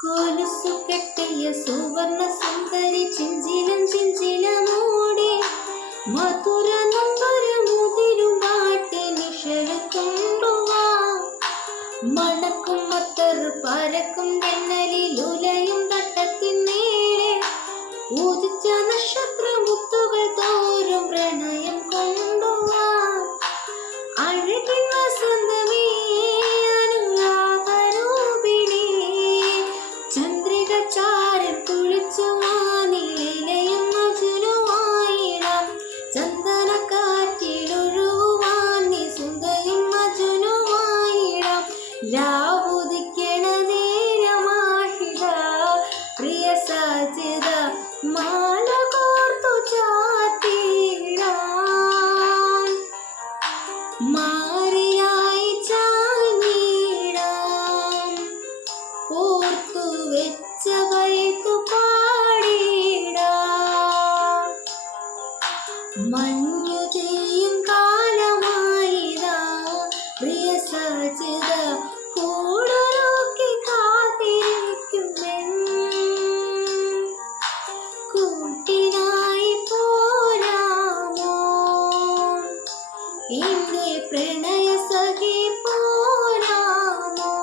കൊലുസു കെട്ടിയ സുവർണ സുന്ദരി ചിഞ്ചിലം ചിഞ്ചിലമോടെ മധുര നമ്പര മുതിരും പാട്ടി നിഷല് കൊണ്ടുവാ. മണക്കും മത്തർ പരക്കും തെന്നലിൽ ഉലയും തട്ടത്തിൻ നേരെ ഊതിച്ച നക്ഷത്ര മുത്തുകൾ തോറും പ്രണയം കൊണ്ടുവാ. അഴകിൻ വസന്തമേ അനുരാഗരൂപിണി ചന്ദ്രിക ചാരൻ കുളിച്ചു വാനിലയും മജുനുവായിടാം. ചന്ദന കാറ്റിലൊഴുകുവാൻ നീ സുന്ദരിയും മജുനുവായിടാം. ലാവുദിക്കണ നേരമാഹിട പ്രിയ സാജിദ മാല കോർത്തു ചാത്തിടാം. മാറിയായി ചാഞ്ഞിടാം. ഓർത്തു വെച്ച വൈത്തു പാടിടാം. മഞ്ഞു ചെയ്യും കാലമായിതാ പ്രിയ സജിത കൂടലോക്കി കാത്തിരിക്കുമെൻ. കൂട്ടിനായി പോരാമോ എന്റെ പ്രണയ സഖി പോരാമോ.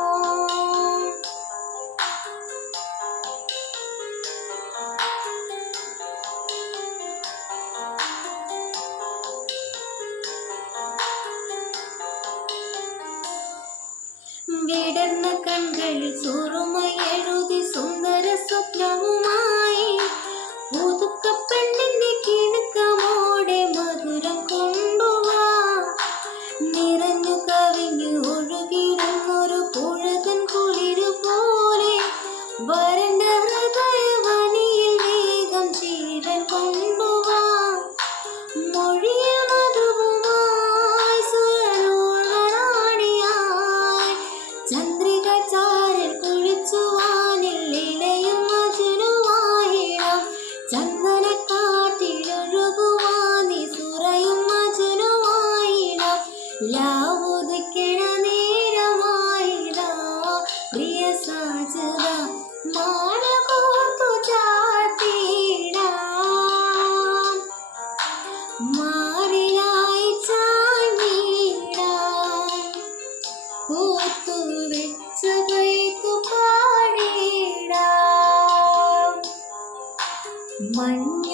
വിടർന്ന കൺകളിൽ സുറുമയെഴുതി സുന്ദര സ്വപ്നവുമായി പുതുക്കപ്പെണ്ണിന്റെ കിണുക്കമോടെ മധുരം കൊണ്ടുവാ. നിറഞ്ഞു കവിഞ്ഞു ഒഴുകിടുന്നൊരു പുഴകൻ കുളിരു പോലെ വരണ്ട ഹൃദയവനിയിൽ വേഗം ചീരൻ കൊണ്ടുവാ. മൊഴിയ മധുവുമായി സുരലോകനാടിയായി ചന്ദ്രിക ചാരൻ കുളിച്ചു വാനിൽ ഇലയും മജുനുവായിടാം. ചന്ദന കാറ്റിലൊഴുകുവാൻ നീ സുറയും മജുനുവായിടാം. ലാവുദിക്കണ നേരമായിടാ പ്രിയ സാജിദ മാല കോർത്തു ചാത്തിടാം. മാറിലായി ചാഞ്ഞിടാം. ഓർത്തു വെച്ച വൈത്തു പാടിടാം. മഞ്ഞ